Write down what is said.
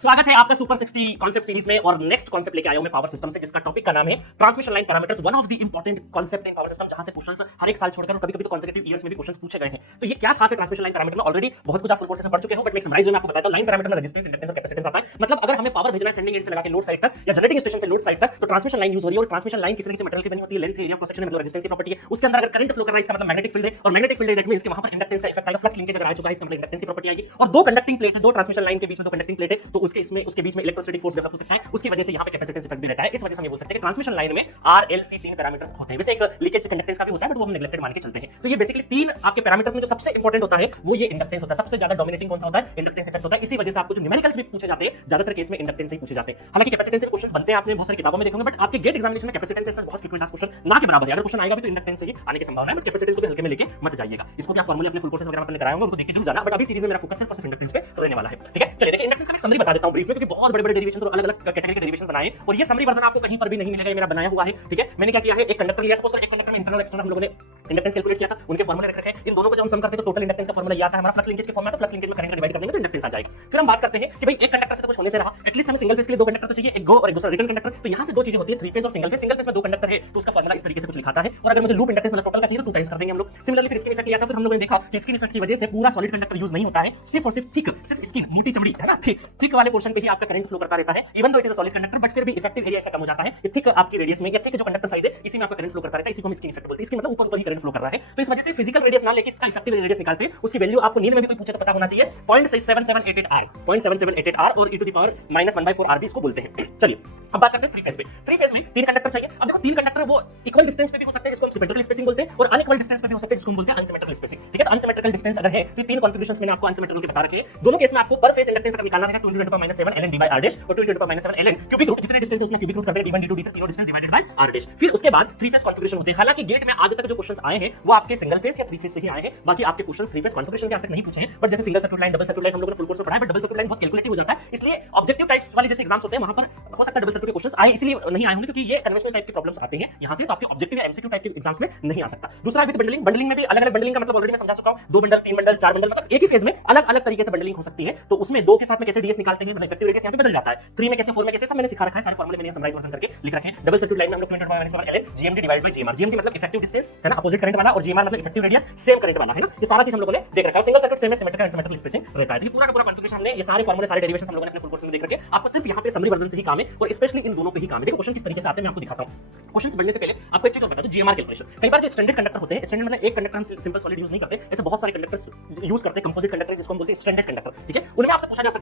स्वागत है आपका सुपर 60 कॉन्सेप्ट सीरीज में और नेक्स्ट कॉन्सेप्ट लेके आया हूं मैं पावर सिस्टम से, जिसका टॉपिक का नाम है transmission line parameters. One of the important concept in power system, जहां से क्वेश्चंस हर एक साल छोड़कर कभी-कभी तो कॉन्सेक्यूटिव ईयर्स में भी क्वेश्चंस पूछे गए हैं। तो ये क्या खास है ट्रांसमिशन लाइन पैरामीटर में? ऑलरेडी बहुत कुछ आप फुल कोर्स में पढ़ चुके हो, बट मैं समराइज में आपको बताता हूं। लाइन पैरामीटर में रेजिस्टेंस, इंडक्टेंस और कैपेसिटेंस आता है। मतलब अगर हमें पावर भेजना है सेंडिंग एंड से लगा के लोड साइड तक या जनरेटिंग स्टेशन से लोड साइड तक, तो ट्रांसमिशन लाइन यूज हो रही है। और ट्रांसमिशन लाइन किसी न किसी मेटल की बनी होती है, लेंथ, एरिया, क्रॉस सेक्शन, मतलब रेजिस्टेंस की प्रॉपर्टी है। उसके अंदर अगर करंट फ्लो कर रहा है, इसका मतलब मैग्नेटिक फील्ड है, और मैग्नेटिक फील्ड है इसके वहां पर इंडक्टेंस का इफेक्ट आएगा। फ्लक्स लिंकेज अगर आ चुका है, इसका मतलब इंडक्टेंस की प्रॉपर्टी आएगी। और दो कंडक्टिंग प्लेट है, दो ट्रांसमिशन लाइन के बीच में दो कंडक्टिंग प्लेट है, तो उसके बीच में इलेक्ट्रोस्टैटिक फोर्स डेवलप हो सकता है। उसकी वजह से यहां पे कैपेसिटेंस इफेक्ट भी रहता है। इस वजह से हम ये बोल सकते हैं कि ट्रांसमिशन लाइन में आरएलसी तीन पैरामीटर्स होते हैं। वैसे एक लीकेज कंडक्टेंस का भी होता है, बट वो हम नेग्लेक्टेड मान के चलते हैं। तो ये बेसिकली तीन आपके पैरामीटर्स में जो सबसे इंपॉर्टेंट होता है वो ये इंडक्टेंस होता है। सबसे ज्यादा डोमिनेटिंग कौन सा होता है? इंडक्टेंस इफेक्ट होता है। इसी वजह से आपको जो न्यूमेरिकल्स भी पूछे जाते हैं, ज्यादातर केस में इंडक्टेंस से ही पूछे जाते हैं। हालांकि कैपेसिटेंस से क्वेश्चंस बनते हैं, आपने बहुत सारी किताबों में देखोगे, बट आपके गेट एग्जामिनेशन में कैपेसिटेंस से बहुत फ्रीक्वेंट क्वेश्चन ना के बराबर है। अगर क्वेश्चन आएगा भी तो इंडक्टेंस से ही आने की संभावना है, बट कैपेसिटेंस को भी हल्के में लेके मत जाइएगा। इसको भी आप फॉर्मूले अपने फुल कोर्सेस वगैरह में कराए होंगे, उनको देख के जरूर जाना। बट अभी सीरीज में मेरा फोकस सिर्फ और सिर्फ इंडक्टेंस पे रहने वाला है। ठीक है, चलिए देखिए इंडक्टेंस का एक समरी बता देता हूं ब्रीफ में, क्योंकि बहुत बड़े-बड़े डेरिवेशंस और अलग-अलग कैटेगरी के डेरिवेशंस बनाए और ये समरी वर्जन आपको कहीं पर भी नहीं मिलेगा, ये मेरा बनाया हुआ है। ठीक है, मैंने क्या किया है, एक कंडक्टर लिया, सपोज एक कंडक्टर में इंटरनल एक्सटर्नल हम लोगों ने इंडक्टेंस कैलकुलेट किया था, उनके फार्मूले रख रखे हैं। इन दोनों को जब हम सम करते हैं तो टोटल इंडक्टेंस का फार्मूला ये आता है हमारा फ्लक्स लिंकेज के फॉर्म में। तो फ्लक्स लिंकेज में करंट को डिवाइड कर देंगे तो इंडक्टेंस आ जाएगा। फिर हम बात करते हैं कि भाई एक कंडक्टर से तो कुछ होने से रहा, एटलीस्ट हमें सिंगल फेज के लिए दो कंडक्टर तो चाहिए, एक गो और एक दूसरा रिटर्न कंडक्टर। तो यहां से दो चीजें होती है, थ्री फेज और सिंगल फेज। सिंगल फेज में दो कंडक्टर है तो उसका फार्मूला इस तरीके से कुछ लिखाता है, और अगर मुझे लूप इंडक्टेंस मतलब टोटल का चाहिए तो टू टाइम्स कर देंगे हम लोग। सिमिलरली फिर स्किन इफेक्ट लिया था, फिर हम लोगों ने देखा कि स्किन इफेक्ट की वजह से पूरा सॉलिड कंडक्टर यूज नहीं होता है, सिर्फ और सिर्फ थिक, सिर्फ स्किन, मोटी चमड़ी है ना, थिक वाले पोर्शन पे ही आपका करंट फ्लो करता रहता है। Even though it is a solid conductor, but फिर भी इफेक्टिव एरिया इसका कम हो जाता है। थिक आपकी रेडियस में या थिक जो कंडक्टर साइज है इसी में आपका करंट फ्लो करता रहता है। इसी को हम स्किन इफेक्ट बोलते हैं। इसके मतलब ऊपर ही करंट फ्लो कर रहा है। तो इस वजह से फिजिकल रेडियस ना लेके इसका इफेक्टिव रेडियस निकालते हैं। उसकी वैल्यू आपको नींद में भी कोई पूछे तो पता होना चाहिए, 0.7788 r, 0.7788 r और e to the power -1/4 r भी इसको बोलते हैं। चलिए अब बात करते हैं थ्री फेज पे। थ्री फेज में तीन कंडक्टर चाहिए। अब देखो तीन कंडक्टर वो इक्वल डिस्टेंस पे भी हो सकते हैं, जिसको हम सिमेट्रिकल स्पेसिंग बोलते हैं, और अनइक्वल डिस्टेंस पे भी हो सकते हैं, जिसको हम बोलते हैं अनसिमेट्रिकल स्पेसिंग। ठीक है, तो अनसिमेट्रिकल डिस्टेंस अगर है तो तीन कॉन्फिगरेशंस मैंने आपको अनसिमेट्रिकल के बता रखे हैं। दोनों केस में आपको पर फेज इंडक्टेंस का निकालना रहेगा 20 × -7 ln d r डैश और 20 × -7 ln क्यूबिक रूट, जितने डिस्टेंस उतना क्यूबिक रूट कर देंगे, d1 d2 d3 तीनों distance divided by r dash. फिर उसके बाद थ्री फेज कॉन्फिगरेशन होती है। हालांकि गेट में आज तक जो क्वेश्चंस आए हैं वो आपके सिंगल फेज या थ्री फेज से ही आए हैं। बाकी आपके क्वेश्चंस थ्री फेज कॉन्फिगरेशन के आज तक नहीं पूछे हैं, बट जैसे single circuit line, double circuit line हम लोगों ने फुल कोर्स में पढ़ा है, बट डबल सर्किट लाइन बहुत कैलकुलेटिव हो जाता है, इसलिए ऑब्जेक्टिव टाइप्स वाले जैसे एग्जाम्स होते हैं वहां पर हो सकता है डबल सर्किट के क्वेश्चंस आए, इसलिए नहीं आए होंगे क्योंकि ये कन्वेंशनल टाइप के प्रॉब्लम्स आते हैं यहां से, तो आपके ऑब्जेक्टिव या एमसीक्यू टाइप के एग्जाम्स में नहीं आ सकता। दूसरा विद बंडलिंग, बंडलिंग में भी अलग-अलग बंडलिंग का मतलब ऑलरेडी मैं समझा चुका हूं, दो बंडल, तीन बंडल, चार बंडल, मतलब एक ही फेज में अलग-अलग तरीके से बंडलिंग हो सकती है। तो उसमें दो के साथ में कैसे डीएस निकालते हैं, मतलब इफेक्टिव रेडियस यहां पे बदल जाता है, थ्री में कैसे, फोर में कैसे, सब मैंने सिखा रखा है। सारे फार्मूले मैंने समराइज वर्जन करके लिख रखे हैं। डबल सर्किट लाइन में हम लोग 20 × -7 ln GMD divided by GMR, GMD मतलब इफेक्टिव डिस्टेंस है ना, अपोजिट करंट वाला, और GMR मतलब इफेक्टिव रेडियस सेम करंट वाला है ना। ये सारा चीज हम लोगों ने देख रखा है। सिंगल सर्किट सेम है, सिमेट्रिकल एंड सिमेट्रिकल स्पेसिंग रहता है। ये पूरा का पूरा कॉन्फिगरेशन हमने, ये सारे फार्मूले, सारे डेरिवेशंस हम लोगों ने अपने फुल कोर्स में देख रखे हैं। आपको सिर्फ यहां पे समरी वर्जन से ही काम है, और स्पेशली इन दोनों पे ही काम है। देखो क्वेश्चन किस तरीके से आते हैं मैं आपको दिखाता हूं। क्वेश्चंस बढ़ने से पहले आपको एक चीज और बता दूं, GMR कैलकुलेशन। कई बार जो स्टैंडर्ड कंडक्टर होते हैं, स्टैंडर्ड मतलब एक कंडक्टर हम सिंपल सॉलिड यूज नहीं करते, ऐसे बहुत सारे कंडक्टर्स यूज करते हैं, कंपोजिट कंडक्टर जिसको हम बोलते हैं स्टैंडर्ड कंडक्टर। ठीक है, उनमें आपसे पूछा जा सकता है